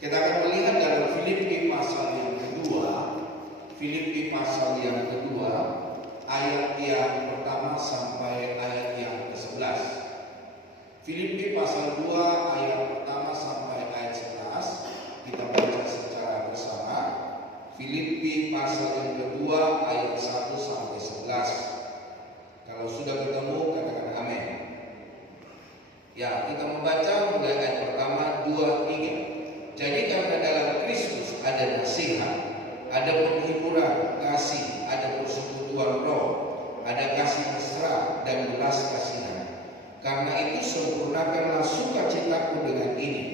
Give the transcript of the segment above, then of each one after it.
Kita akan melihat dalam Filipi pasal yang kedua, Filipi pasal yang kedua, ayat yang pertama sampai ayat yang ke-11. Filipi pasal 2 ayat pertama sampai ayat 11. Kita baca secara bersama. Filipi pasal yang kedua ayat 1 sampai 11. Kalau sudah ketemu katakan amin. Ya, kita membaca mulai ayat pertama 2-3. Jadi karena dalam Kristus ada nasihat, ada penghiburan kasih, ada persekutuan roh, ada kasih mesra dan belas kasihan. Karena itu sempurnakanlah sukacitaku dengan ini.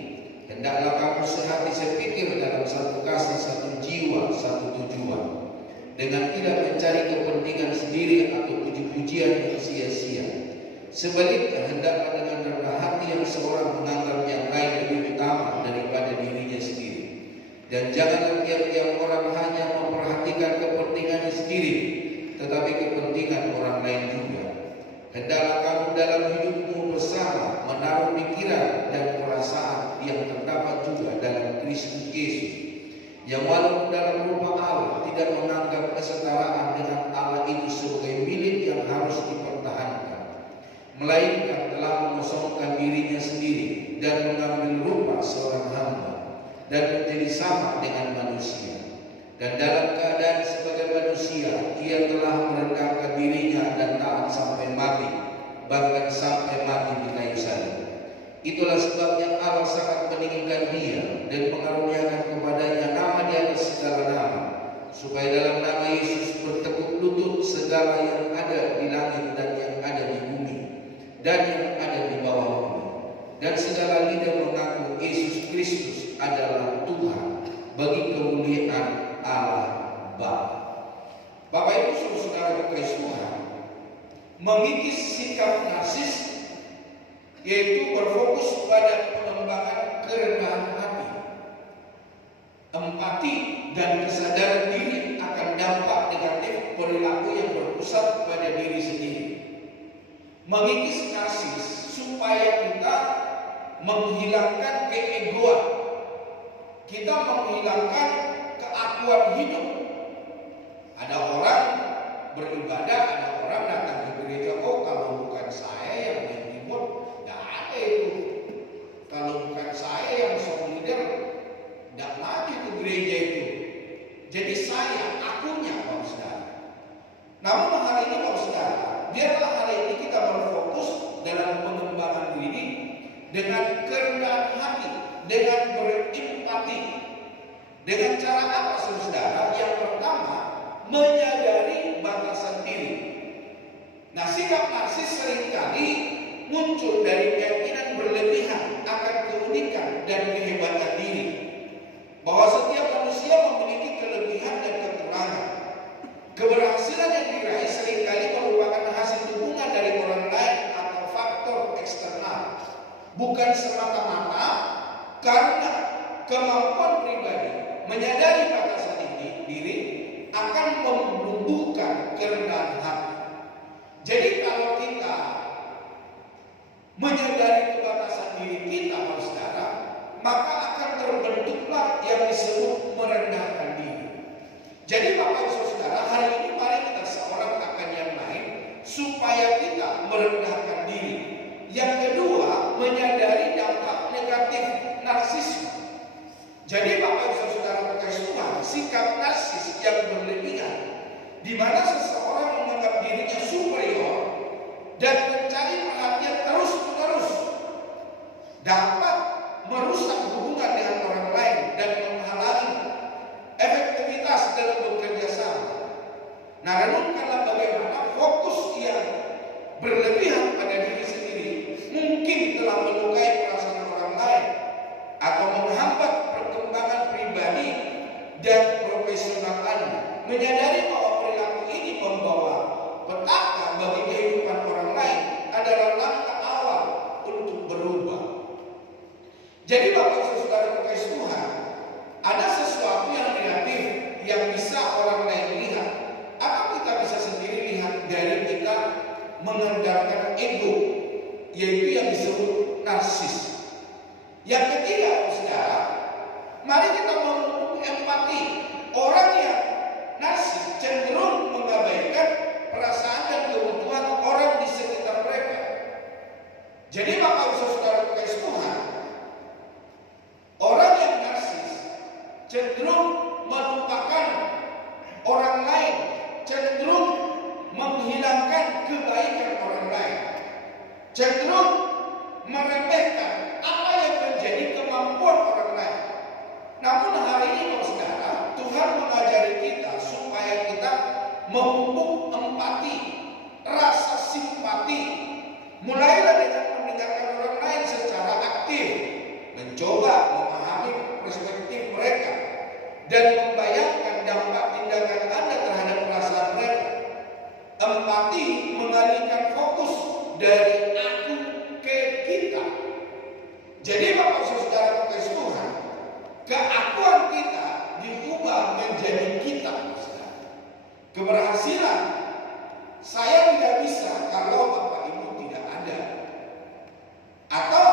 Hendaklah kamu sehati sepikir dalam satu kasih, satu jiwa, satu tujuan, dengan tidak mencari kepentingan sendiri atau puji-pujian yang sia-sia. Sebaliknya hendaklah dengan rendah hati yang seorang menganggap yang lain lebih utama daripada dirinya sendiri. Dan janganlah tiap-tiap orang hanya memperhatikan kepentingannya sendiri, tetapi kepentingan orang lain juga. Hendaklah kamu dalam hidupmu bersama menaruh pikiran dan perasaan yang terdapat juga dalam Kristus Yesus, yang walaupun dalam rupa Allah tidak menganggap kesetaraan dengan Allah itu sebagai milik yang harus dipertahankan, melainkan telah mengosongkan dirinya sendiri dan mengambil rupa seorang hamba dan menjadi sama dengan manusia. Dan dalam keadaan sebagai manusia, ia telah merendahkan dirinya dan taat sampai mati, bahkan sampai mati di kayu salib. Itulah sebabnya Allah sangat meninggikan dia dan mengaruniakan kepadanya nama di atas segala nama, supaya dalam nama Yesus bertekuk lutut segala yang ada di langit dan yang ada di bumi dan yang ada di bawah bumi, dan segala lidah mengaku Yesus Kristus adalah Tuhan, bagi kemuliaan Allah Bapa. Bapak Ibu Saudara terkasih Tuhan, mengikis sikap narsis, yaitu berfokus pada pengembangan kerendahan hati, empati dan kesadaran diri akan dampak negatif perilaku yang berpusat pada diri sendiri. Mengikis narsis supaya kita menghilangkan keegoan, kita menghilangkan keakuan hidup. Ada orang beribadah, ada orang datang ke gereja, oh kalau bukan saya yang main keyboard, tidak ada itu. Kalau bukan saya yang song leader, tidak maju ke gereja itu. Jadi saya, akunya Bapak Saudara. Namun hari ini Bapak Saudara, biarlah hari ini kita berfokus dalam pengembangan diri dengan kerendahan hati, dengan berempati. Dengan cara apa saudara? Yang pertama, menyadari batasan diri. Nah, sikap narsis seringkali muncul dari keyakinan berlebihan akan keunikan dan kehebatan diri, bahwa setiap manusia memiliki kelebihan dan kekurangan. Keberhasilan yang diraih seringkali merupakan hasil dukungan dari orang lain atau faktor eksternal, bukan semata-mata karena kemampuan pribadi. Menyadari batasan diri akan menumbuhkan kerendahan hati. Jadi kalau kita menyadari kebatasan diri kita, saudara, maka akan terbentuklah yang disebut merendahkan diri. Jadi Bapak Ibu Saudara, hari ini mari kita seorang akan yang lain supaya kita merendahkan diri. Yang kedua, menyadari dampak negatif narsisme. Jadi Bapak Ibu Saudara terkasih Tuhan, sikap narsis yang berlebihan, di mana seseorang menganggap dirinya superior dan mencari perhatian terus-menerus, dapat merusak hubungan dengan orang lain dan menghalangi efektivitas dalam bekerja sama. Nah, renungkanlah bagaimana fokus yang berlebihan pada diri sendiri mungkin telah melukai perasaan orang lain atau menghambat perkembangan pribadi dan profesional Anda. Menyadari bahwa perilaku ini membawa petaka bagi kehidupan orang lain adalah langkah awal untuk berubah. Jadi Bapak Ibu Saudara terkasih Tuhan, ada sesuatu yang negatif yang bisa orang lain lihat, atau kita bisa sendiri lihat dari kita mengendalikan ego, yaitu yang disebut narsis. Yang ketiga, saudara, Mari kita memupuk empati. Orang yang narsis cenderung mengabaikan perasaan dan kebutuhan orang di sekitar mereka. Jadi Bapak Ibu Saudara kasih Tuhan, orang yang narsis cenderung melupakan orang lain, cenderung menghilangkan kebaikan orang lain, cenderung meremehkan apa yang menjadi kemampuan orang lain. Namun hari ini saudara, Tuhan mengajari kita supaya kita memupuk empati, rasa simpati, mulailah dengan mendengarkan orang lain secara aktif, mencoba memahami perspektif mereka, dan membayangkan dampak tindakan Anda terhadap perasaan mereka. Empati mengalihkan fokus dari aku ke kita. Jadi Bapak Saudara kasih Tuhan, keakuan kita diubah menjadi kita. Keberhasilan saya tidak bisa kalau Bapak Ibu tidak ada. Atau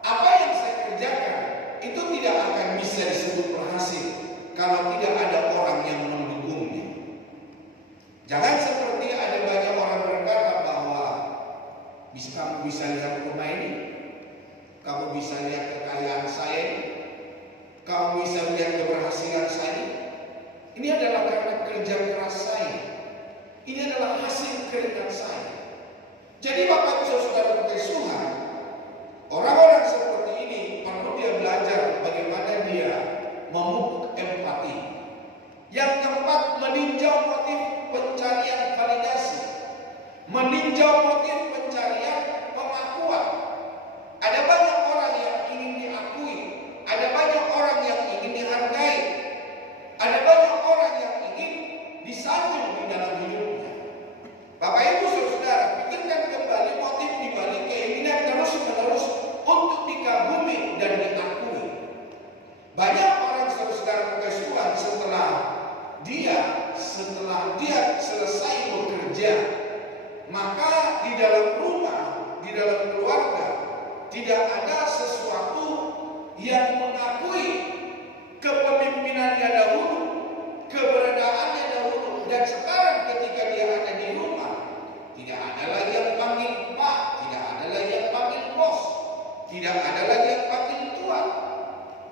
apa yang saya kerjakan itu tidak akan bisa disebut berhasil kalau tidak ada orang yang mendukungnya. Jangan seperti ada banyak orang berkata bahwa kamu bisa lihat rumah ini, kamu bisa lihat kekayaan saya ini, kamu bisa lihat keberhasilan saya. Ini adalah karena kerja keras saya. Ini adalah hasil keringat saya. Jadi Bapak Ibu Saudara kasih Tuhan, orang-orang seperti ini perlu dia belajar bagaimana dia memupuk empati. Yang keempat, meninjau motif pencarian validasi, meninjau motif pencarian pengakuan. Ada banyak orang yang ingin diakui, ada banyak orang yang ingin dihargai, ada banyak orang yang ingin disanjung di dalam hidupnya. Bapak Ibu Saudara, pikirkan kembali motif dibalik keinginan terus-menerus untuk dikagumi dan diakui. Banyak orang saudara kasih Tuhan setelah dia selesai bekerja, maka di dalam rumah, di dalam keluarga tidak ada sesuatu yang mengakui kepemimpinannya dahulu, keberadaannya dahulu, dan sekarang ketika dia ada di rumah, tidak ada lagi yang panggil Pak, tidak ada lagi yang panggil bos, tidak ada lagi yang panggil tuan.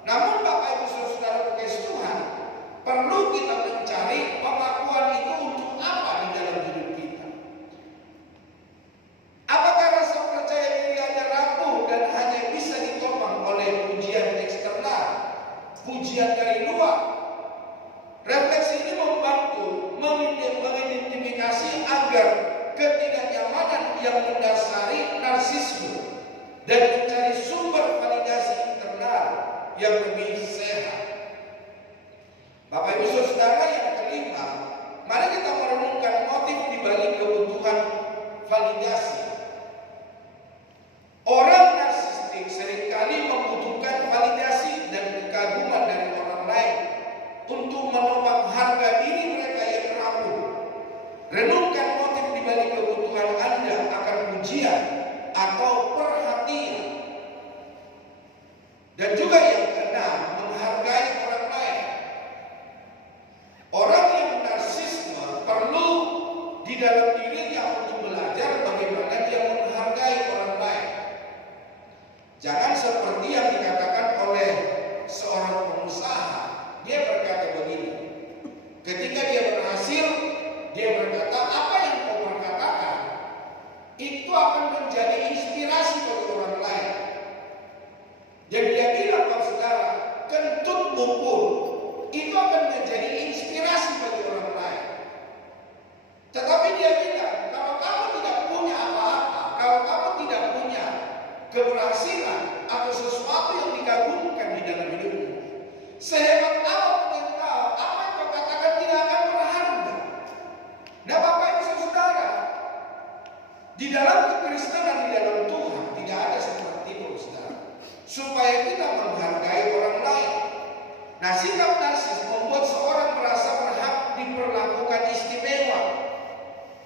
Namun Bapak Ibu Saudara kasih Tuhan, perlu kita mencari pengakuan itu untuk apa di dalam hidup kita. Apakah rasa percaya diri Anda rapuh dan hanya bisa ditopang oleh pujian eksternal, pujian dari luar? Refleksi ini membantu mengidentifikasi agar ketidaknyamanan yang mendasari narsisme dan mencari sumber validasi internal yang lebih sehat. Bapak Ibu Saudara, yang kelima, mari kita merenungkan motif dibalik kebutuhan validasi. Orang narsistik seringkali membutuhkan validasi dan kekaguman dari orang lain untuk menopang harga diri mereka yang rapuh. Renungkan motif dibalik kebutuhan Anda akan pujian atau perhatian. Dan juga yang keenam, menghargai orang lain. Orang yang narsisme perlu di dalam dirinya untuk belajar bagaimana dia menghargai orang lain. Jangan seperti yang dikatakan oleh seorang pengusaha. Dia berkata begini, ketika dia berhasil, dia berkata, apa yang kau perkatakan itu akan menjadi inspirasi bagi orang lain. Dan dia bilang, kalau saudara, kentut mukul itu akan menjadi inspirasi bagi orang lain. Tetapi dia bilang, kalau kamu tidak punya apa-apa, kalau kamu tidak punya keberhasilan atau sesuatu yang dikagumkan di dalam hidupmu, sehebat apapun yang kau, apa yang kau katakan tidak akan berharga. Nah Bapak Ibu Saudara, di dalam kekristenan, di dalam Tuhan tidak ada seperti itu saudara, supaya kita menghargai orang lain. Nah sikap narsis membuat seorang merasa berhak diperlakukan istimewa.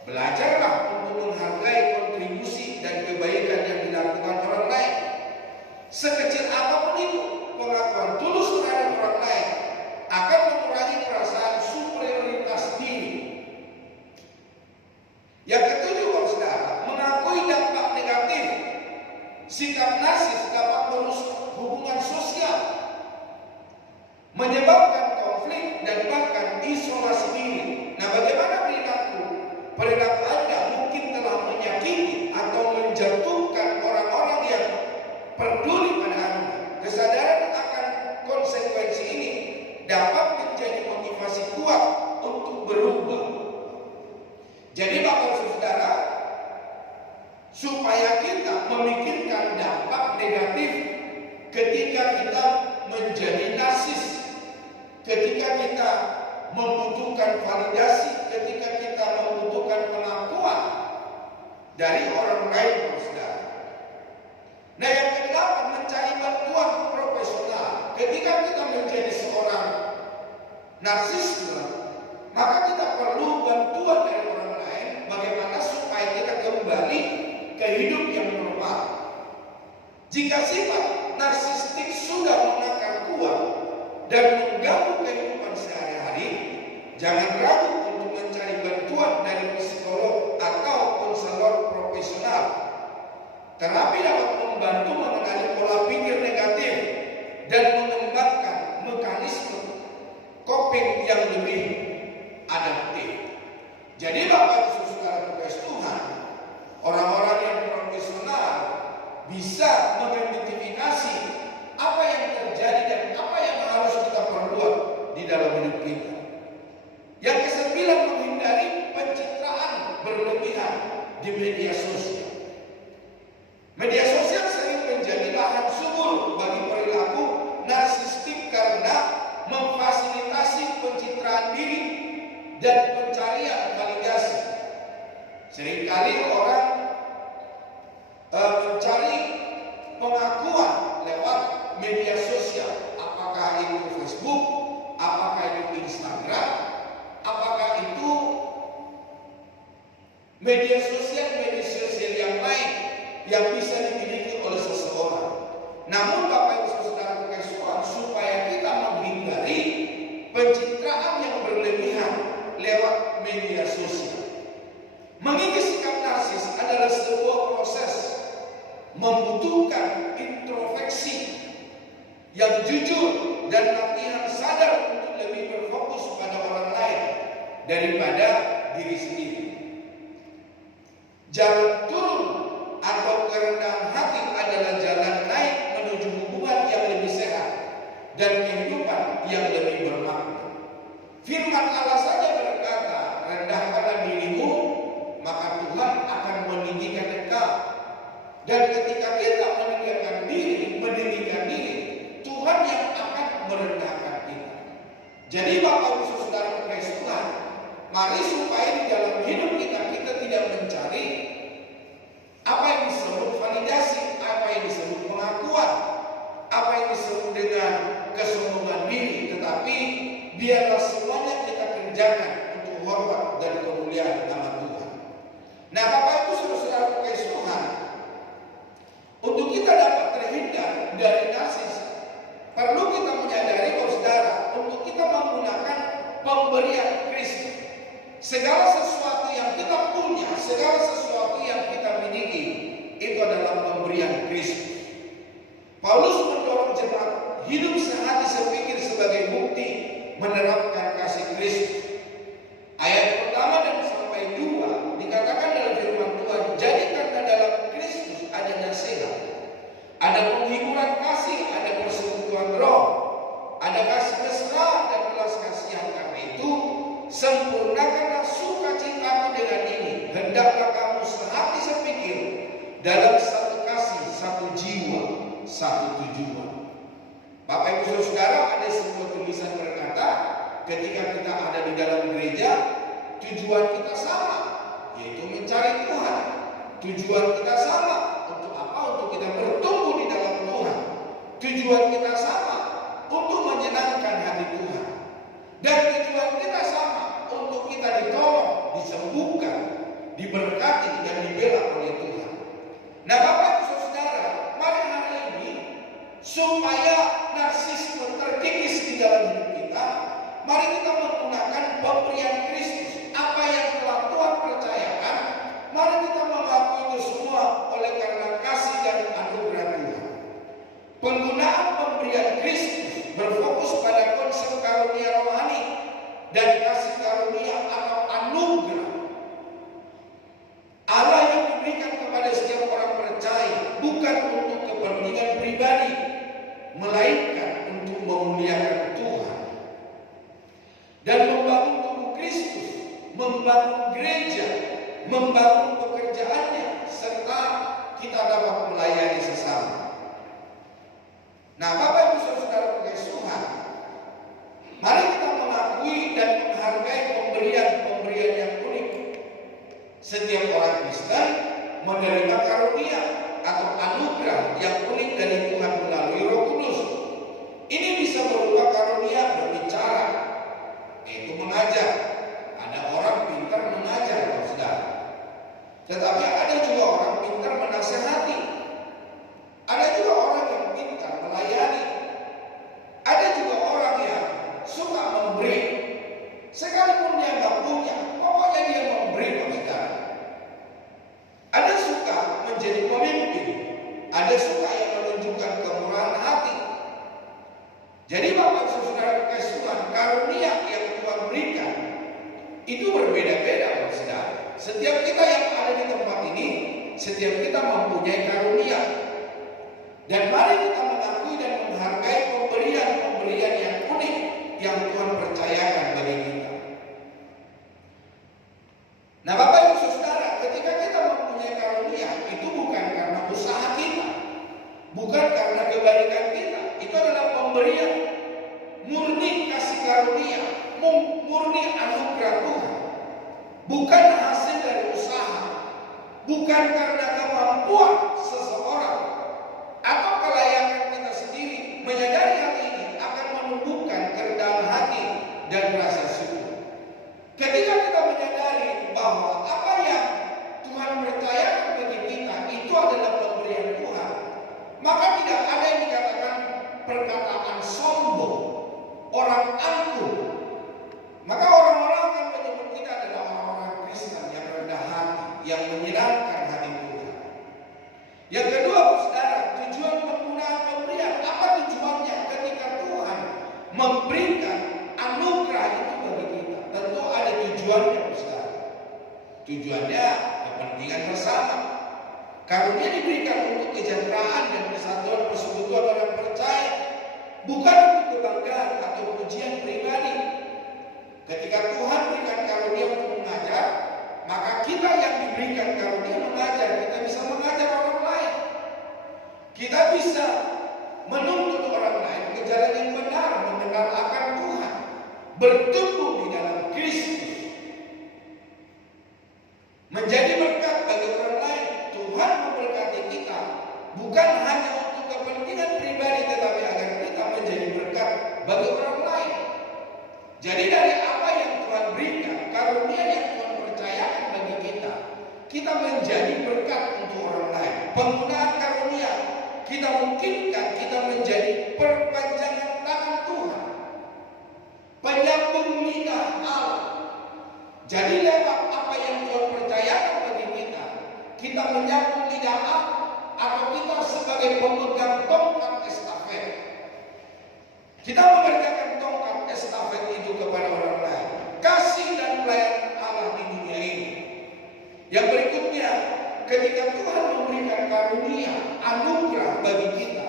Belajarlah untuk menghargai kontribusi dan kebaikan yang dilakukan orang lain, sekecil apapun itu. pengakuan tulus terhadap orang lain akan mengurangi perasaan superioritas diri. Yang ketujuh, saudara, mengakui dampak negatif sikap narsis dapat merusak hubungan sosial, menyebabkan konflik dan bahkan isolasi diri. Nah, bagaimana perilaku? Perilaku Anda mungkin telah menyakiti atau menjatuhkan orang-orang yang peduli pada Anda. Kesadaran akan konsekuensi ini dapat menjadi motivasi kuat untuk berubah. Jadi Bapak Saudara, supaya kita memikirkan dampak negatif ketika kita menjadi narsis, ketika kita membutuhkan validasi, ketika kita membutuhkan pengakuan dari orang lain, saudara. Nah, yang kedelapan, mencari bantuan profesional. Ketika kita menjadi seorang narsisme, maka kita perlu bantuan dari orang lain bagaimana supaya kita kembali ke hidup yang normal. Jika sifat narsistik sudah mengakar kuat dan mengganggu kehidupan sehari-hari, jangan ragu untuk mencari bantuan dari psikolog atau konselor profesional. Terapi dapat membantu mengenali pola pikir negatif dan mengembangkan mekanisme coping yang lebih adaptif. Jadi Bapak Ibu Saudara terkasih Tuhan, orang-orang yang profesional bisa mengidentifikasi apa yang terjadi dan apa yang harus kita perbuat di dalam hidup kita. Yang kesembilan, menghindari pencitraan berlebihan di media sosial. Media sosial sering menjadi lahan subur bagi perilaku narsistik karena memfasilitasi pencitraan diri dan pencarian validasi. Seringkali orang mencari pengakuan lewat media sosial, apakah itu Facebook, apakah itu Instagram, apakah itu media sosial yang lain yang bisa dimiliki oleh seseorang. Namun Bapak Ibu Saudara terkasih Tuhan, supaya kita menghindari pencitraan yang berlebihan lewat media sosial. Mengikis sikap narsis adalah sebuah proses membutuhkan introspeksi yang jujur dan latihan sadar untuk lebih berfokus pada orang lain daripada diri sendiri. Jalan turun atau kerendahan hati adalah jalan naik menuju hubungan yang lebih sehat dan kehidupan yang lebih bermakna. Firman Allah saja berkata, rendahkanlah dirimu, maka Tuhan akan meninggikan engkau. Dan ketika kita meninggikan diri, Tuhan yang akan merendahkan kita. Jadi Bapak Ibu Saudara terkasih Tuhan, mari supaya di dalam hidup kita tidak mencari apa yang disebut validasi, apa yang disebut pengakuan, apa yang disebut dengan kesombongan diri, tetapi biarlah semuanya kita kerjakan untuk hormat dan kemuliaan nama Tuhan. Nah, Bapak Ibu Saudara terkasih Tuhan, untuk kita dapat terhindar dari narsis, perlu kita menyadari bahwa saudara, untuk kita menggunakan pemberian Kristus. Segala sesuatu yang kita punya, segala sesuatu yang kita miliki, itu adalah pemberian Kristus. Paulus mendorong jemaat hidup sehati sepikir sebagai bukti menerapkan kasih Kristus. Ayat pertama dan sampai 2 dikatakan dalam firman Tuhan, jadi karena dalam Kristus ada nasihat, ada penghiburan kasih, ada persekutuan roh, ada kasih mesra dan belas kasihan. Karena itu sempurnakanlah sukacitamu dengan ini. Hendaklah kamu sehati sepikir dalam satu kasih, satu jiwa, satu tujuan. Bapak Ibu Saudara, ada sebuah tulisan berkata, ketika kita ada di dalam gereja, tujuan kita sama, yaitu mencari Tuhan. Tujuan kita sama, untuk apa? Untuk kita bertumbuh di dalam Tuhan. Tujuan kita sama, untuk menyenangkan hati Tuhan. Dan tujuan kita sama, untuk kita ditolong, disembuhkan, diberkati, dan dibela oleh Tuhan. Nah Bapak Ibu Saudara, mari hari ini supaya supaya narsisme terkikis di dalam hidup kita, mari kita menggunakan pemberian Kristus. Apa yang telah Tuhan percayakan, mari kita mengaku itu semua oleh karena kasih dan anugerah Tuhan. Penggunaan pemberian Kristus berfokus pada konsep karunia rohani dan kasih karunia atau anugerah Allah yang diberikan kepada setiap orang percaya, bukan untuk kepentingan pribadi, melainkan untuk memuliakan Tuhan dan membangun tubuh Kristus, membangun gereja, membangun pekerjaannya, serta kita dapat melayani sesama. Nah, Bapak Ibu Saudara pengasih Tuhan, mari kita mengakui dan menghargai pemberian-pemberian yang unik. Setiap orang Kristen menerima karunia atau anugerah yang unik dari Tuhan melalui Roh Kudus. Ini bisa berupa karunia berbicara, yaitu mengajar. Ada orang pintar mengajar, saudara. Tetapi ada juga orang pintar menasehati. Ada juga orang yang pintar melayani. Ada juga orang yang suka memberi. Sekalipun dia nggak punya, pokoknya dia memberi, saudara. Ada suka menjadi pemimpin. Ada suka yang menunjukkan kemurahan hati. Jadi Bapak Saudara kasih Tuhan, karunia yang Tuhan berikan itu berbeda-beda, saudara. Setiap kita yang ada di tempat ini, setiap kita mempunyai karunia. Dan mari kita mengakui dan menghargai pemberian-pemberian yang unik yang Tuhan percayakan bagi kita. Nah, Bapak Ibu Saudara, ketika kita mempunyai karunia, itu bukan karena usaha kita, bukan karena kebaikan kita. Itu adalah pemberian murni kasih karunia, murni anugerah Tuhan. Bukan hasil dari usaha, bukan karena kemampuan seseorang atau kelayakan kita sendiri. Menyadari hal ini akan menumbuhkan kerendahan hati dan rasa syukur. Ketika kita menyadari bahwa apa yang Tuhan percayakan bagi kita itu adalah pemberian Tuhan, maka tidak ada yang dikatakan perkataan sombong, orang angkuh. Maka orang-orang akan menyebut kita adalah orang-orang Kristen yang rendah hati, yang menyenangkan hati Tuhan. Yang kedua, saudara, tujuan penggunaan pemberian. Apa tujuannya ketika Tuhan memberikan anugerah itu bagi kita? Tentu ada tujuannya, saudara. Tujuannya kepentingan bersama. Karunia diberikan untuk kesejahteraan dan kesatuan persekutuan orang percaya, bukan untuk kebanggaan atau pujian pribadi. Ketika Tuhan berikan karunia untuk mengajar, maka kita yang diberikan karunia mengajar, kita bisa mengajar orang lain. Kita bisa menuntut orang lain ke jalan yang benar, mengenal akan Tuhan, bertumbuh di dalam Kristus, menjadi berkat bagi orang lain. Tuhan memberkati kita bukan hanya untuk kepentingan pribadi, tetapi agar kita menjadi berkat bagi orang lain. Jadi dari apa yang Tuhan berikan, karunia yang Tuhan percayakan bagi kita, kita menjadi berkat untuk orang lain. Penggunaan karunia kita mungkinkan kita menjadi perpanjangan tangan Tuhan, penyambung lidah Allah. Jadi lewat apa yang Tuhan percayakan bagi kita, kita menyambung lidah Allah, atau kita sebagai pemegang tongkat estafet. Kita mengerjakan tongkat estafet itu kepada orang lain. Kasih dan pelayanan Allah di dunia ini. Yang berikutnya, ketika Tuhan memberikan karunia, anugerah bagi kita,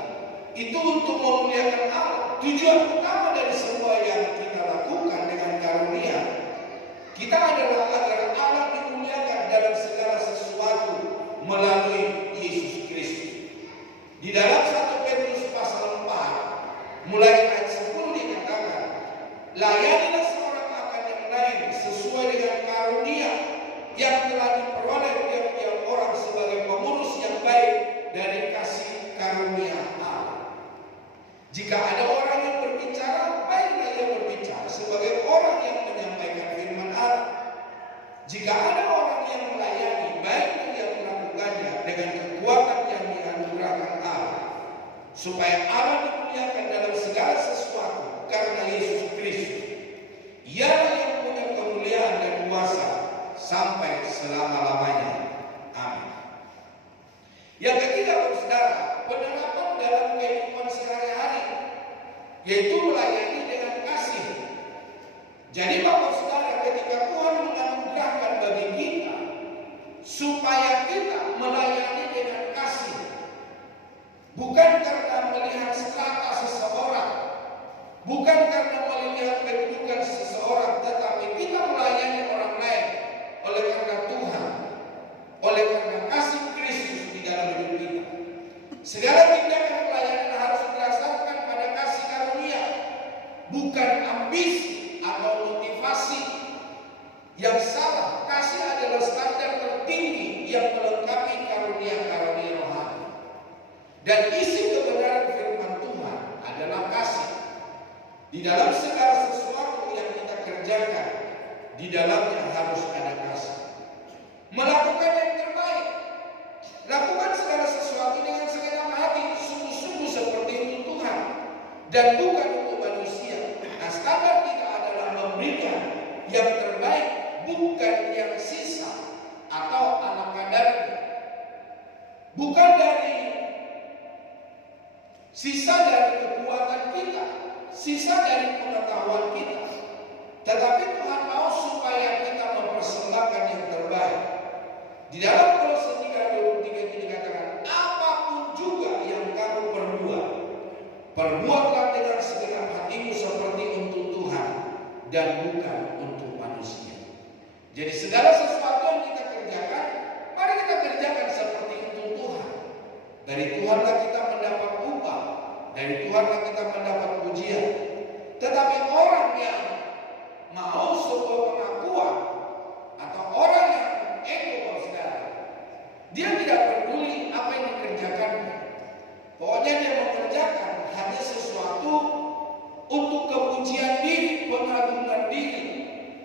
itu untuk memuliakan Allah. Tujuan utama dari semua yang kita lakukan dengan karunia kita adalah agar Allah dimuliakan dalam segala sesuatu melalui Yesus Kristus. Di dalam 1 Petrus pasal 4 mulai ayat 10 dikatakan, layanilah seorang akan yang lain sesuai dengan karunia yang telah diperoleh tiap-tiap orang sebagai pengurus yang baik dari kasih karunia Allah. Jika ada orang yang berbicara, baiklah ia berbicara sebagai orang yang menyampaikan firman Allah. Jika ada orang yang melayani, baiklah ia melakukannya dengan kekuatan yang dianugerahkan Allah, supaya Allah dimuliakan dalam segala sesuatu karena Yesus Kristus. Ialah yang punya kemuliaan dan kuasa sampai selama-lamanya. Amin. Yang ketiga, saudara, penerapan dalam kehidupan sehari-hari, yaitu melayani dengan kasih. Jadi Bapak Saudara, ketika Tuhan menganugerahkan bagi kita supaya kita melayani dengan kasih, bukan karena melihat strata seseorang, bukan karena melihat kedudukan seseorang, tetapi kita melayani orang lain oleh karena Tuhan, oleh karena kasih Kristus di dalam hidup kita. Segala tindakan pelayanan harus didasarkan pada kasih karunia, bukan ambisi atau motivasi yang salah. Kasih adalah standar tertinggi yang melengkapi karunia-karunia rohani. Dan isi kebenaran firman Tuhan adalah kasih. Di dalam segala sesuatu yang kita kerjakan, di dalamnya harus ada kasih. Melakukan yang terbaik, lakukan segala sesuatu dengan segenap hati, sungguh-sungguh seperti untuk Tuhan dan bukan untuk manusia. Nah, standar kita adalah memberikan yang terbaik, bukan yang sisa atau anak kadarnya, bukan dari sisa dari kekuatan kita, sisa dari pengetahuan kita, tetapi Tuhan mau supaya kita mempersembahkan yang terbaik. Di dalam Kolose 3:23 ini dikatakan, apapun juga yang kamu perbuat, perbuatlah dengan segenap hatimu seperti untuk Tuhan dan bukan untuk manusia. Jadi segala sesuatu yang kita kerjakan, mari kita kerjakan seperti untuk Tuhan. Dari Tuhanlah kita mendapat upah, dari Tuhanlah kita mendapat pujian. Tetapi orang yang mau sebuah pengakuan atau orang yang ego, saudara, dia tidak peduli apa yang dikerjakannya. Pokoknya dia mengerjakan hanya sesuatu untuk kepujian diri, pengagungan diri.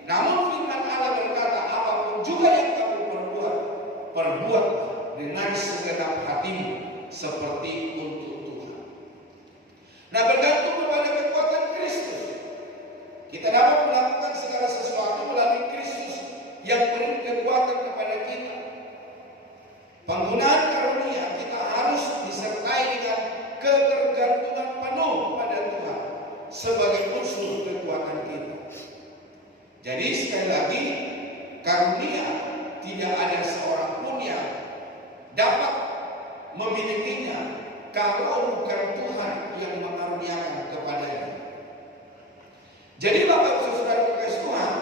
Namun firman Allah berkata, apapun juga yang kamu perbuat, perbuatlah dengan segenap hatimu seperti untuk Tuhan. Nah, bergantung kepada kekuatan Kristus, kita dapat melakukan segala sesuatu melalui Kristus yang beri kekuatan kepada kita. Penggunaan karunia kita harus disertai dengan ketergantungan penuh pada Tuhan sebagai unsur kekuatan kita. Jadi sekali lagi, karunia tidak ada seorang pun yang dapat memilikinya kalau bukan Tuhan yang mengaruniakan kepadanya. Jadi Bapak Ibu Saudara terkasih Tuhan,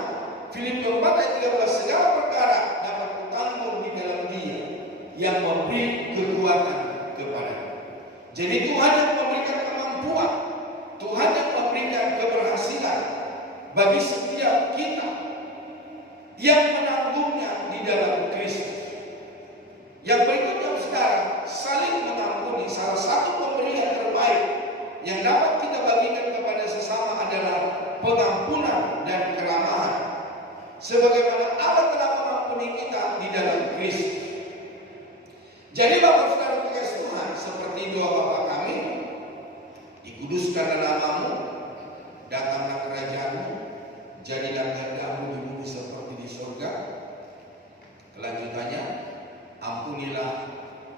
Filipi 4 ayat 13, segala perkara dapat kutanggung di dalam Dia yang memberi kekuatan kepada. Jadi Tuhan yang memberikan kemampuan, Tuhan yang memberikan keberhasilan bagi setiap kita yang menanggungnya di dalam Kristus. Yang berikutnya, saudara, saling mengampuni. Salah satu pemberian terbaik yang dapat kita bagikan kepada sesama adalah pengampunan dan keramahan, sebagaimana Allah telah mengampuni kita di dalam Kristus. Jadi Bapak Saudara terkasih Tuhan, seperti doa Bapa kami, dikuduskanlah namamu, datanglah kerajaanmu, jadilah kehendakmu di bumi seperti di surga. Kelanjutannya, ampunilah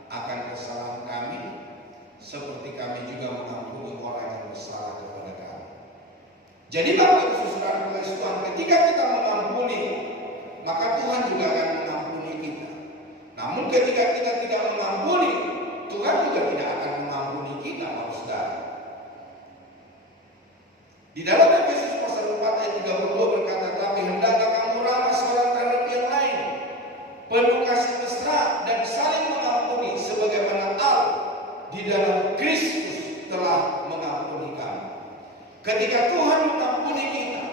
akan kesalahan kami, seperti kami juga mengampuni orang yang bersalah kepada kami. Jadi Bapak Ibu Saudara terkasih Tuhan, ketika kita mengampuni, maka Tuhan juga akan mengampuni kita. Namun ketika kita tidak mengampuni, Tuhan juga tidak akan mengampuni kita, Bapak Saudara. Di dalam Efesus pasal 4 ayat 32 berkata, tapi hendaklah kamu ramah seorang terhadap yang lain, penuh kasih mesra dan saling mengampuni, sebagaimana Allah di dalam Kristus telah mengampuni kami. Ketika Tuhan mengampuni kita,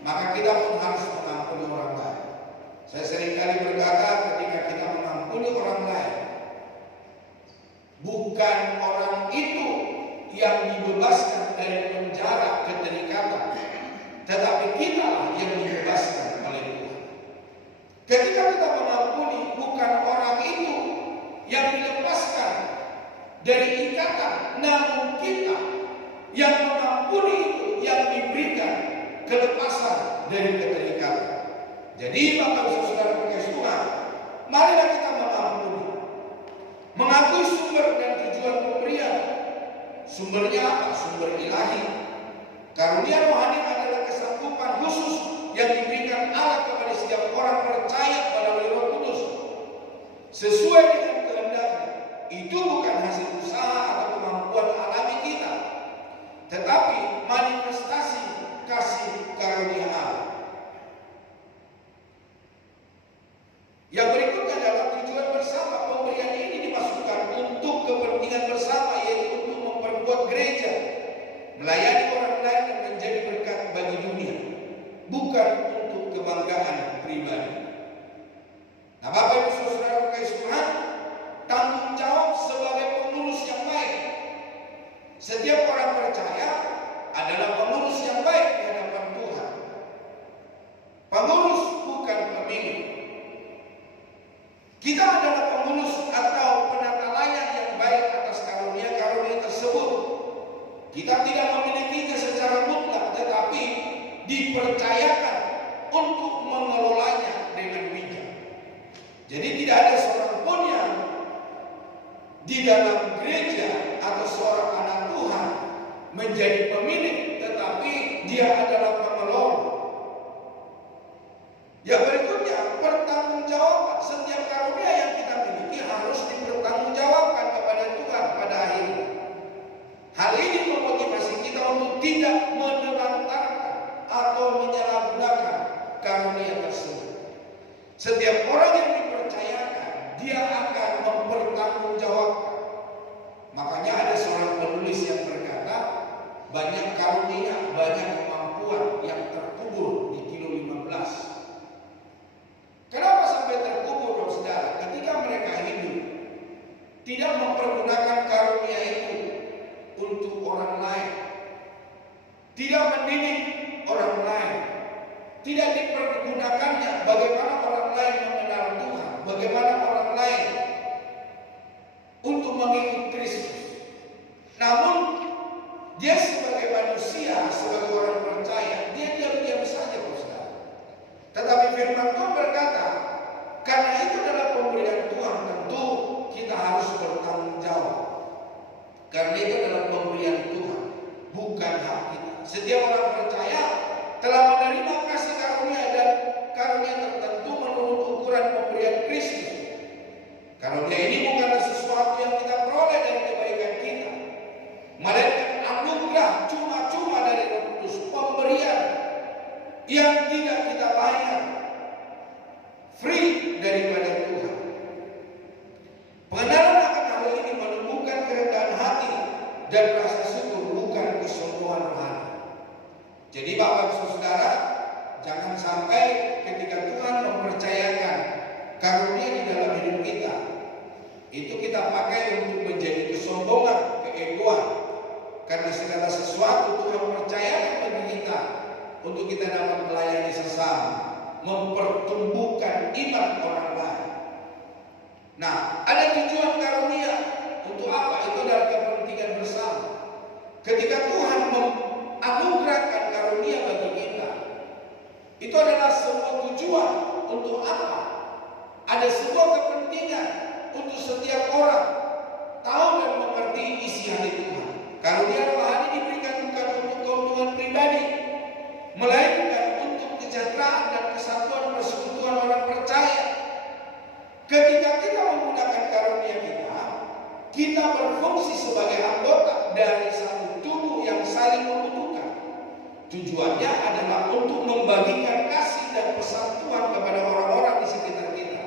maka kita pun harus mengampuni orang lain. Saya seringkali berkata, ketika kita mengampuni orang lain, bukan orang itu yang dibebaskan dari penjara keterikatan, tetapi kita yang dibebaskan oleh Tuhan. Ketika kita mengampuni, bukan orang itu yang dilepaskan dari ikatan, namun kita yang mengampuni itu yang diberikan kelepasan dari keterikatan. Jadi Bapak Ibu Saudara kasih Tuhan, marilah kita mengampuni, mengakui sumber dan tujuan pemberian. Sumbernya apa? Sumber ilahi. Karunia rohani adalah kesanggupan khusus yang diberikan Allah kepada setiap orang percaya melalui Roh Kudus sesuai dengan kehendaknya. Itu bukan hasil usaha atau kemampuan alami kita, tetapi manifestasi kasih karunia Allah. Yang berikutnya adalah tujuan bersama. Pemberian ini dimasukkan untuk kepentingan bersama, yaitu untuk memperkuat gereja, melayani orang lain dan menjadi berkat bagi dunia, bukan untuk kebanggaan pribadi. Nah, Bapak Ibu Saudara kasih Tuhan, tanggung jawab sebagai pengurus yang baik. Setiap orang percaya adalah pengurus yang baik di hadapan Tuhan. Pengurus bukan pemimpin. Kita adalah pengurus atau penata layan yang baik atas karunia-karunia tersebut. Kita tidak memilikinya secara mutlak, tetapi dipercayakan untuk mengelolanya dengan bijak. Jadi tidak ada seorang pun yang di dalam gereja atau seorang anak Tuhan menjadi pemilik, tetapi dia adalah pengelola. Yang berikutnya, pertanggungjawaban. Setiap karunia yang kita miliki harus dipertanggungjawabkan kepada Tuhan pada akhirnya. Hal ini memotivasi kita untuk tidak menelantarkan atau menyalahgunakan karunia tersebut. Setiap orang yang dipercayakan, dia akan mempertanggungjawabkan. Makanya ada seorang penulis yang berkata, banyak karunia, banyak kemampuan yang terkubur di kilo 15. Kenapa sampai terkubur, saudara? Ketika mereka hidup, tidak mempergunakan karunia itu untuk orang lain, tidak mendidik orang lain, tidak dipergunakannya bagaimana orang lain mengenal Tuhan, bagaimana orang lain untuk mengikut Kristus. Namun dia sebagai manusia, sebagai orang percaya, dia diam-diam saja, saudara. Tetapi firman Tuhan berkata, karena itu adalah pemberian Tuhan, tentu kita harus bertanggung jawab. Karena itu adalah pemberian Tuhan, bukan hak kita. Setiap orang percaya telah menerima kasih karunia dan karunia tertentu menurut ukuran pemberian Kristus. Karunia ini bukanlah sesuatu yang kita peroleh dari kebaikan kita, melainkan anugerah cuma-cuma dari Roh Kudus, pemberian yang tidak kita bayar, free daripada Tuhan. Pengenalan akan hal ini menumbuhkan kerendahan hati dan rasa syukur, bukan kesombongan hati. Jadi Bapak Ibu Saudara, jangan sampai ketika Tuhan mempercayakan karunia di dalam hidup kita, itu kita pakai untuk menjadi kesombongan, keegoan. Karena segala sesuatu Tuhan percayakan bagi kita untuk kita dapat melayani sesama, mempertumbuhkan iman orang lain. Nah, ada tujuan karunia untuk apa? Itu adalah kepentingan bersama. Ketika Tuhan menganugerahkan karunia bagi kita, itu adalah sebuah tujuan untuk apa? Ada sebuah kepentingan untuk setiap orang tahu dan mengerti isi hati Tuhan. Karunia rohani diberikan bukan untuk keuntungan pribadi, melainkan untuk kesejahteraan dan kesatuan persekutuan orang percaya. Ketika kita menggunakan karunia kita berfungsi sebagai anggota dari satu tubuh yang saling membutuhkan. Tujuannya adalah untuk membagikan kasih dan persatuan kepada orang-orang di sekitar kita,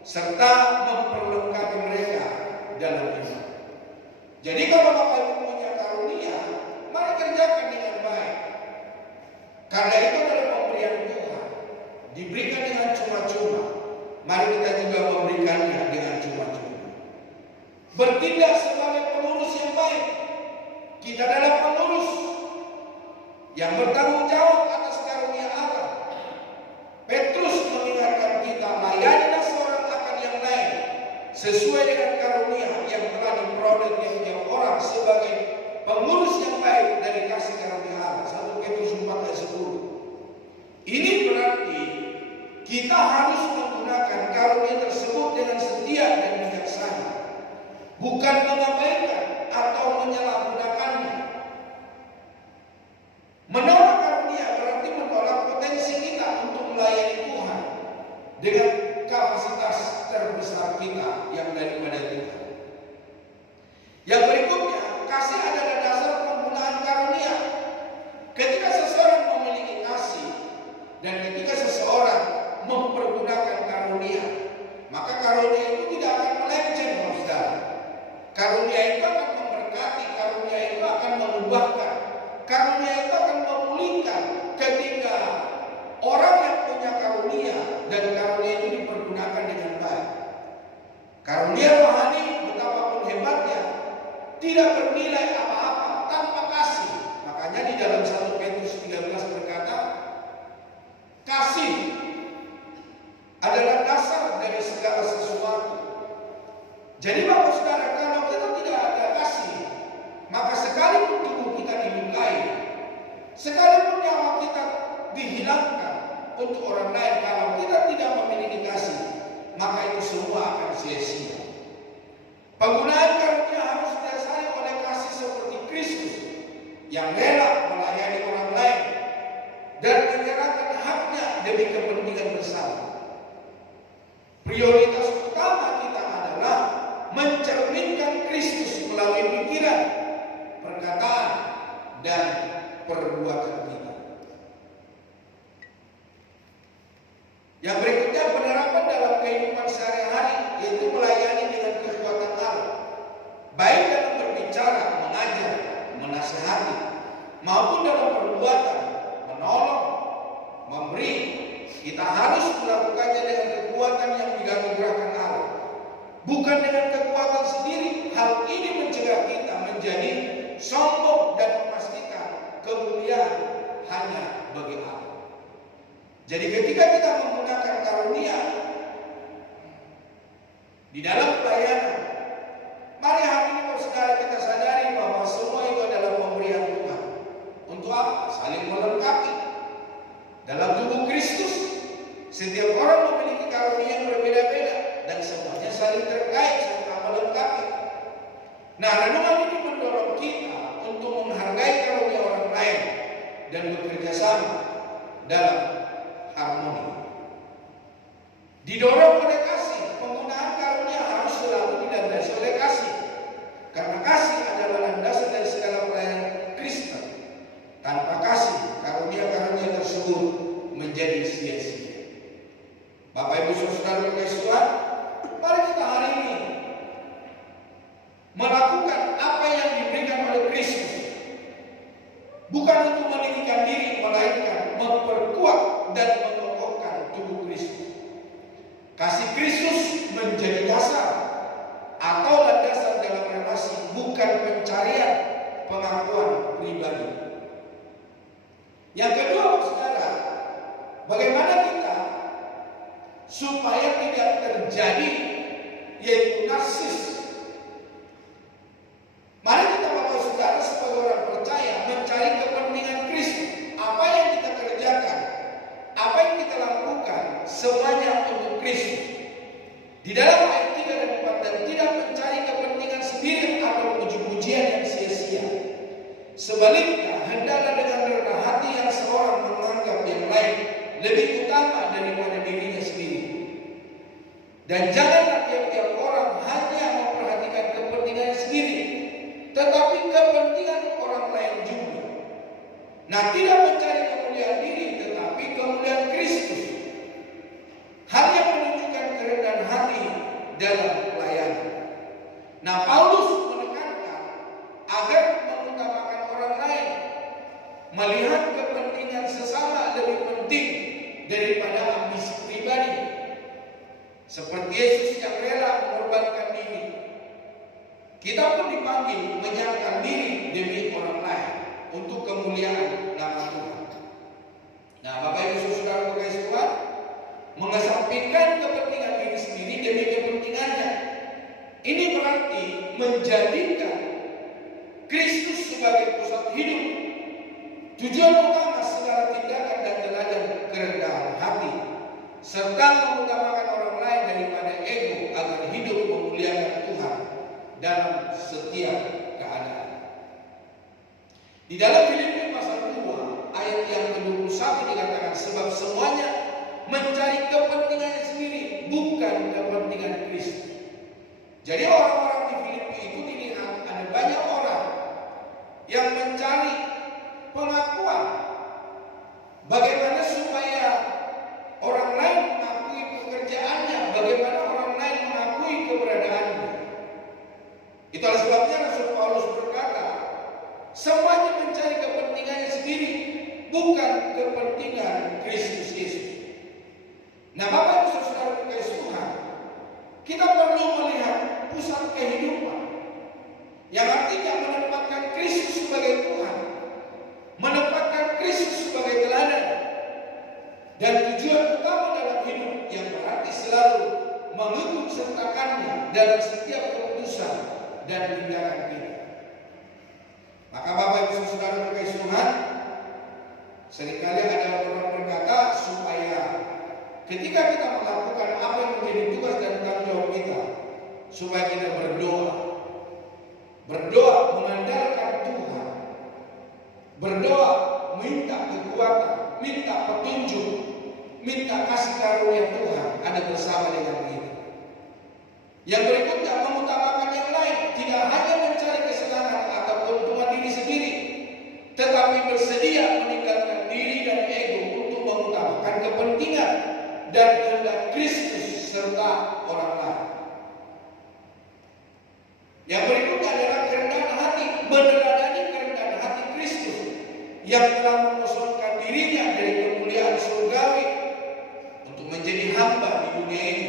serta memperlengkapi mereka dalam iman. Jadi kalau Bapak Ibu punya karunia, mari kerjakan dengan baik. Karena itu adalah pemberian Tuhan, diberikan dengan cuma-cuma. Mari kita juga memberikannya dengan cuma-cuma. Bertindak sebagai pengurus yang baik. Kita adalah pengurus yang bertanggung jawab atas karunia Allah. Petrus mengingatkan kita, layanilah seorang akan yang lain sesuai dengan karunia yang telah diperoleh Karunia rohani betapapun hebatnya tidak bernilai apa-apa tanpa kasih. Makanya di dalam 1 Petrus 13 berkata, kasih adalah dasar dari segala sesuatu. Jadi Bapak Saudara, kalau kita tidak ada kasih, maka sekalipun tubuh kita dilukai, sekalipun nyawa kita dihilangkan untuk orang lain, kalau kita tidak memiliki kasih, maka itu semua akan sia-sia. Penggunaan karunia harus didasari oleh kasih seperti Kristus yang rela melayani orang lain dan menyerahkan haknya demi kepentingan bersama. Prioritas utama kita adalah mencerminkan Kristus melalui pikiran, perkataan, dan perbuatan kita. Yang berikutnya, penerapan dalam kehidupan sehari-hari, yaitu melayani dengan kekuatan Allah, baik dalam berbicara, mengajar, menasihati, maupun dalam perbuatan, menolong, memberi. Kita harus melakukannya dengan kekuatan yang dianugerahkan Allah, bukan dengan kekuatan sendiri. Hal ini mencegah kita menjadi sombong dan memastikan kemuliaan hanya bagi Allah. Jadi ketika kita menggunakan karunia di dalam pelayanan, mari hari ini saudara kita sadari bahwa semua itu adalah pemberian Tuhan. Untuk apa? Saling melengkapi. Dalam tubuh Kristus, setiap orang memiliki karunia yang berbeda-beda dan semuanya saling terkait serta melengkapi. Nah, renungan ini mendorong kita untuk menghargai karunia orang lain dan bekerja sama dalam harmoni. Didorong oleh kasih, penggunaan karunia harus selalu dilandasi oleh kasih. Karena kasih adalah landasan dari segala pelayanan Kristen. Tanpa kasih, karunia-karunia tersebut menjadi sia-sia. Bapak Ibu Saudara kasih Tuhan, mari kita hari ini melakukan apa yang diberikan oleh Kristus. Bukan untuk meninggikan diri, melainkan memperkuat dan mengokohkan tubuh Kristus. Kasih Kristus menjadi dasar atau landasan dalam relasi, bukan pencarian pengakuan pribadi. Yang kedua, saudara, bagaimana kita supaya tidak terjadi yaitu narsis. Mari kita Bapak Saudara sebagai orang percaya mencari kepentingan Kristus. Apa yang kita kerjakan, apa yang kita lakukan, semuanya untuk Kristus. Di dalam ayat 3 dan 4, dan tidak mencari kepentingan sendiri atau puji-pujian yang sia-sia. Sebaliknya, hendaklah dengan rendah hati yang seorang menganggap yang lain lebih utama daripada dirinya sendiri. Dan janganlah tiap-tiap orang hanya memperhatikan kepentingan sendiri, tetapi kepentingan orang lain juga. Nah, tidak mencari kemuliaan diri, tetapi kemuliaan Kristus. Hal yang menunjukkan kerendahan hati dalam pelayanan. Nah, Paulus menekankan agar mengutamakan orang lain, melihat kepentingan sesama lebih penting daripada ambisi pribadi. Seperti Yesus yang rela mengorbankan diri, kita pun dipanggil menyerahkan diri demi orang lain untuk kemuliaan nama Tuhan. Nah, Bapak Ibu Saudara kasih Tuhan, mengesampingkan kepentingan diri sendiri demi kepentingannya. Ini berarti menjadikan Kristus sebagai pusat hidup. Tujuan utama segala tindakan dan teladan kerendahan hati, serta mengutamakan orang lain daripada ego agar hidup memuliakan Tuhan dalam setiap keadaan. Di dalam Filipi pasal 2 ayat yang ke-21 dikatakan, sebab semuanya mencari kepentingannya sendiri, bukan kepentingan Kristus. Jadi orang-orang di Filipi itu dilihat ada banyak orang yang mencari pengakuan. Bagaimana supaya orang lain mengakui pekerjaannya, bagaimana orang lain mengakui keberadaannya. Itulah sebabnya Rasul Paulus berkata, semuanya mencari kepentingannya sendiri, bukan kepentingan Kristus Yesus. Nah, Bapak Ibu Saudara kasih Tuhan, kita perlu melihat kehidupan, yang artinya menempatkan Kristus sebagai Tuhan, menempatkan Kristus sebagai teladan, dan tujuan utama dalam hidup yang berarti selalu mengikut sertakannya dalam setiap keputusan dan tindakan kita. Maka Bapak Ibu Saudara terkasih Tuhan, seringkali ada orang berkata supaya ketika kita melakukan apa yang menjadi tugas dan tanggung jawab kita, supaya kita berdoa mengandalkan Tuhan, berdoa minta kekuatan, minta petunjuk, minta kasih karunia Tuhan ada bersama dengan kita. Yang berikutnya mengutamakan yang lain, tidak hanya mencari kesenangan atau keuntungan diri sendiri, tetapi bersedia meninggalkan diri dan ego untuk mengutamakan kepentingan dan kehendak Kristus serta orang lain. Yang berikutnya adalah kerendahan hati, meneladani kerendahan hati Kristus yang telah mengosongkan dirinya dari kemuliaan surgawi untuk menjadi hamba di dunia ini,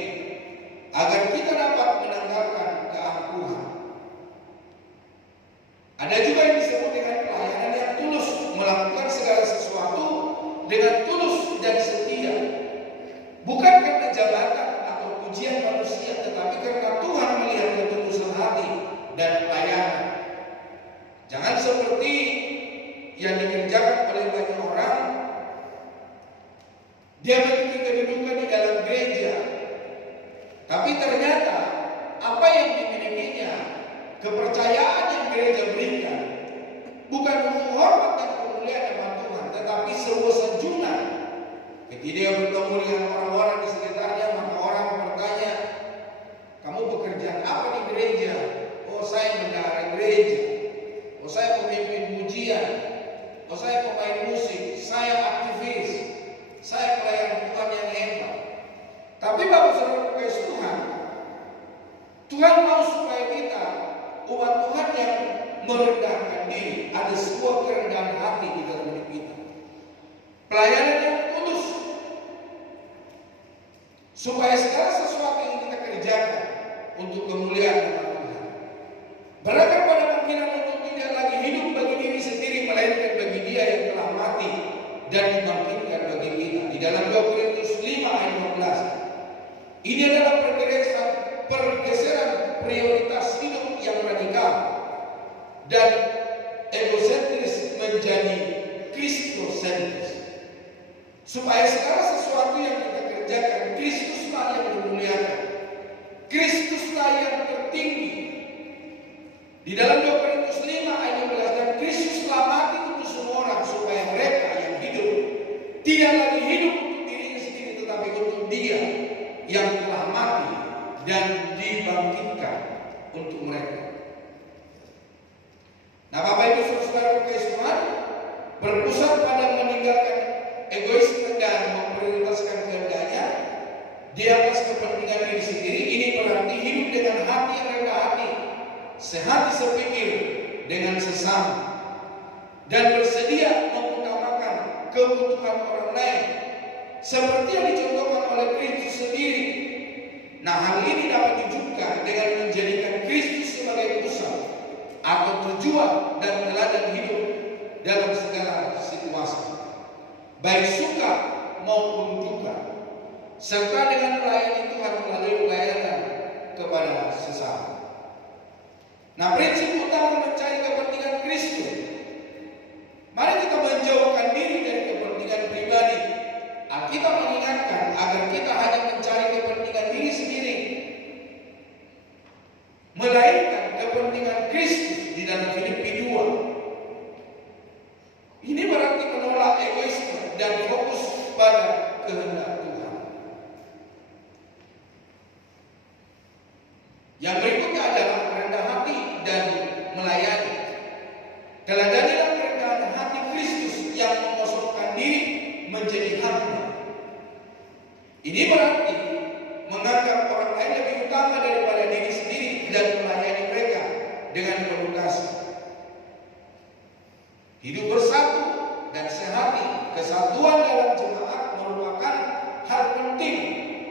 agar kita dapat menanggalkan keangkuhan. Ada juga yang disebut dengan pelayanan yang tulus, melakukan segala sesuatu dengan tulus dan setia, bukan karena jabatan atau pujian manusia, tetapi karena Tuhan melihat ketulusan hati dan pelayanan. Jangan seperti yang dikerjakan oleh banyak orang, dia memiliki kedudukan di dalam gereja, tapi ternyata apa yang dimilikinya, kepercayaan yang gereja berikan, bukan untuk hormat dan kemuliaan nama Tuhan, tetapi sebuah sanjungan. Ketika dia bertemu dengan orang-orang di sekitarnya, maka orang bertanya, kamu bekerja apa di gereja? Oh, saya bendahara gereja. Oh, saya pemimpin pujian. Oh, saya pemain musik. Saya aktivis. Saya pelayan Tuhan yang hebat. Tapi Bapak Saudara terkasih Tuhan, Tuhan mau supaya kita, umat Tuhan yang merendahkan diri, ada sebuah kerendahan hati di dalam hidup kita. Pelayanan yang tulus, supaya segala sesuatu yang kita kerjakan untuk kemuliaan nama Tuhan, berakar pada panggilan untuk tidak lagi hidup bagi diri sendiri, melainkan bagi Dia yang telah mati dan dibangkitkan bagi kita. Di dalam 2 Korintus 5 ayat 15, ini adalah pergeseran prioritas hidup yang radikal dan egosentris menjadi kristosentris, supaya segala sesuatu yang kita kerjakan, Kristuslah yang dimuliakan, Kristuslah yang tertinggi. Di dalam 2 Korintus 5 ayat 15, dan Kristuslah mati untuk semua orang, supaya mereka yang hidup tidak lagi hidup untuk dirinya sendiri, tetapi untuk Dia yang telah mati dan dibangkitkan untuk mereka. Nah, Bapak Ibu Saudara terkasih Tuhan, berpusat pada meninggalkan egoisme dan memprioritaskan kehendaknya di atas kepentingan diri sendiri. Ini berarti hidup dengan hati yang rendah hati, sehati sepikir dengan sesama, dan bersedia mengutamakan kebutuhan orang lain, seperti yang dicontohkan oleh Kristus sendiri. Nah, hal ini dapat diwujudkan dengan menjadikan Kristus sebagai pusat atau tujuan dan teladan hidup dalam segala situasi, baik suka maupun duka, serta dengan melayani Tuhan melalui pelayanan kepada sesama. Nah, prinsip utama mencari kepentingan Kristus, mari kita menjauhkan diri dari kepentingan pribadi. Alkitab mengingatkan agar kita hanya mencari kepentingan diri sendiri, melainkan kepentingan Kristus di dalam Filipi 2. Ini berarti menolak egoisme dan fokus pada kehendak Tuhan. Yang berikutnya adalah rendah hati dan melayani. Teladanilah kerendahan hati Kristus yang mengosongkan diri menjadi hamba. Ini berarti menganggap orang lain lebih utama daripada diri sendiri dan melayani mereka dengan penuh kasih. Hidup bersatu dan sehati, kesatuan dalam jemaat merupakan hal penting.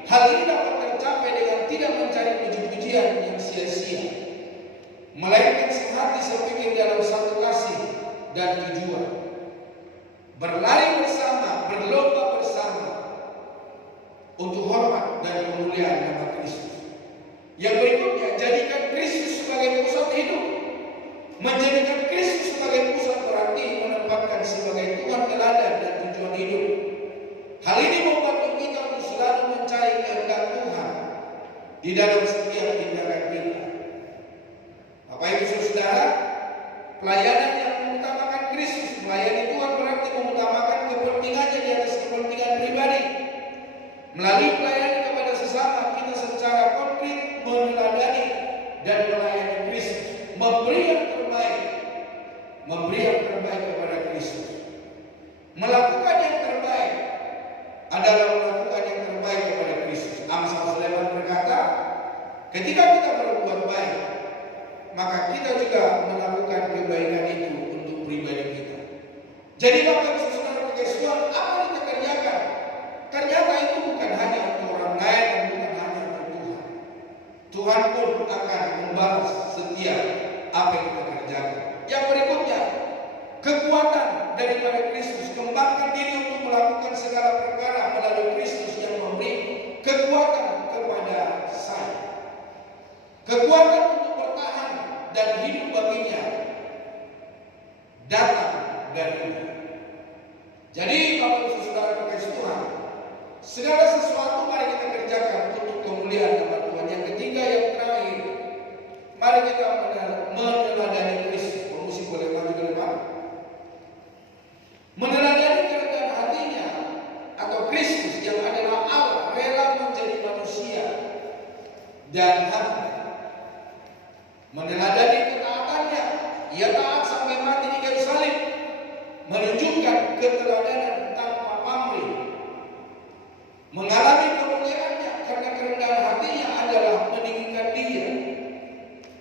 Hal ini dapat tercapai dengan tidak mencari puji-pujian yang sia-sia, melainkan sehati sepikir dalam satu kasih dan tujuan, berlari bersama, berlomba bersama untuk hormat dan kemuliaan nama Kristus. Yang berikutnya, jadikan Kristus sebagai pusat hidup. Menjadikan Kristus sebagai pusat berarti menempatkan sebagai Tuhan teladan dan tujuan hidup. Hal ini membantu kita untuk selalu mencari kehendak Tuhan di dalam setiap tindakan kita. Bapak Ibu Saudara, pelayanan yang mengutamakan Kristus, melayani Tuhan berarti mengutamakan kepentingannya di atas kepentingan pribadi. Melalui pelayanan kepada sesama, kita secara konkret meneladani dan melayani Kristus, memberi yang terbaik kepada Kristus. Melakukan yang terbaik adalah melakukan yang terbaik kepada Kristus. Amsal Sulaiman berkata, ketika kita berbuat baik, maka kita juga melakukan kebaikan itu untuk pribadi kita. Jadi Bapak Ibu Saudara Tuhan, apa yang kita kerjakan? Ternyata itu bukan hanya untuk orang lain dan bukan hanya untuk Tuhan. Tuhan pun akan membalas setiap apa yang kita kerjakan. Yang berikutnya, kekuatan daripada Kristus. Kembangkan diri untuk melakukan segala perkara melalui Kristus yang memberi kekuatan kepada saya. Kekuatan untuk bertahan dan hidup baginya datang darinya. Jadi Bapak Ibu Saudara kasih Tuhan, segala sesuatu mari kita kerjakan untuk kemuliaan nama Tuhan. Yang ketiga, yang terakhir, mari kita meneladani Kristus. Musik boleh maju ke depan. Meneladani kerendahan hatinya atau Kristus yang adalah Allah, rela menjadi manusia dan hamba. Meneladani ketaatannya, ia taat sampai mati di kayu salib, menunjukkan keteladanan tanpa pamrih. Mengalami kemuliaannya karena kerendahan hatinya adalah meninggikan dia.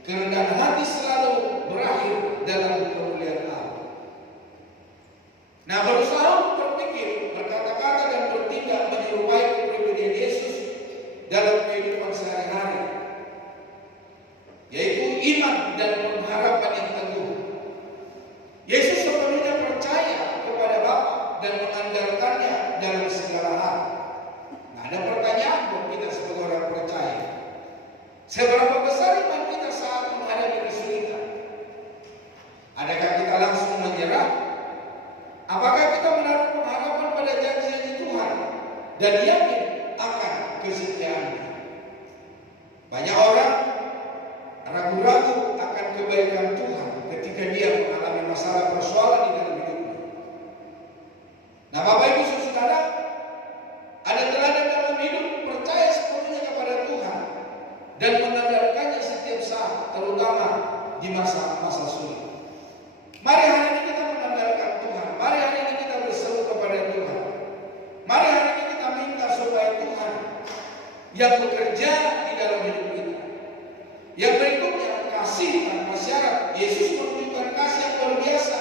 Kerendahan hati selalu berakhir dalam kemuliaan Allah. Nah, berusaha untuk berpikir, berkata-kata dan bertindak menyerupai kepribadian Yesus dalam kehidupan sehari-hari, yaitu iman dan pengharapan yang teguh. Yesus sepenuhnya percaya kepada Bapa dan mengandalkannya dalam segala hal. Nah, ada pertanyaan buat kita sebagai orang percaya. Seberapa besar iman kita saat menghadapi kesulitan? Adakah kita langsung menyerah? Apakah kita menaruh pengharapan pada janji-janji Tuhan dan yakin akan kesetiaannya? Banyak orang ragu-ragu akan kebaikan Tuhan ketika dia mengalami masalah persoalan di dalam hidupnya. Nah, Bapak Ibu Saudara, ada teladan dalam hidup percaya sepenuhnya kepada Tuhan dan mengandalkannya setiap saat, terutama di masa-masa sulit. Mari hari ini kita mengandalkan Tuhan. Mari hari ini kita berseru kepada Tuhan. Mari hari ini kita minta supaya Tuhan yang bekerja di dalam hidup kita. Yang berikutnya, kasih tanpa syarat. Yesus menunjukkan kasih yang luar biasa.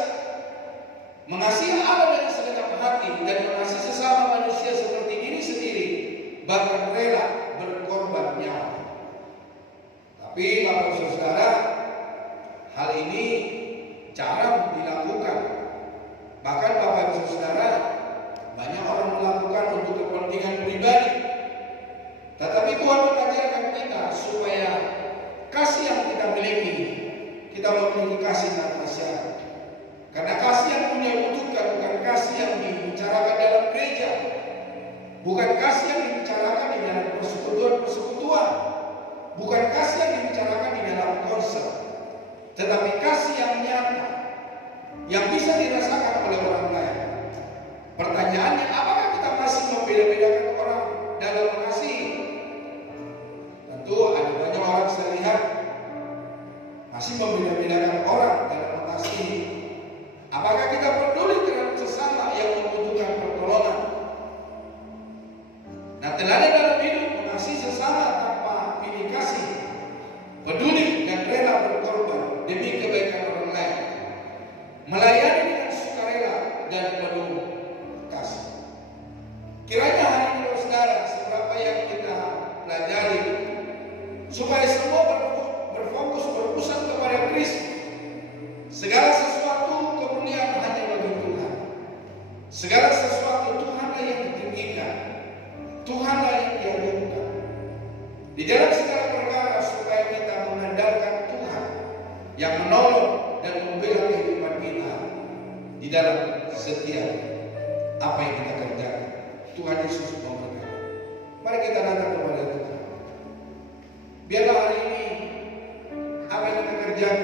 Mengasihi Allah dengan segenap hati dan mengasihi sesama manusia seperti diri sendiri, bahkan rela berkorban nyawa. Tapi Bapak Saudara, hal ini jarang dilakukan. Bahkan Bapak Ibu Saudara, banyak orang melakukan untuk kepentingan pribadi. Tetapi Tuhan mengajarkan kita supaya kasih yang kita miliki, kita memiliki kasih tanpa syarat. Karena kasih yang dunia butuhkan bukan kasih yang dibicarakan dalam gereja, bukan kasih yang dibicarakan di dalam persekutuan, bukan kasih yang dibicarakan di dalam konser, tetapi kasih yang nyata, yang bisa dirasakan oleh orang lain. Pertanyaannya, apakah kita masih membeda-bedakan orang dalam mengasihi? Tentu ada banyak orang saya lihat masih membeda-bedakan orang dalam mengasihi. Apakah kita peduli terhadap sesama yang membutuhkan pertolongan? Nah, teladan dalam hidup mengasihi sesama tanpa pilih kasih, peduli dan rela berkorban demi kebaikan orang lain, melayani dengan sukarela dan penuh kasih. Kiranya hari ini saudara, seberapa yang kita pelajari, supaya semua berfokus berpusat kepada Di dalam segala perkara supaya kita mengandalkan Tuhan yang menolong dan membela kehidupan kita di dalam setiap apa yang kita kerjakan. Tuhan Yesus memberkati. Mari kita datang kepada Tuhan. Biarlah hari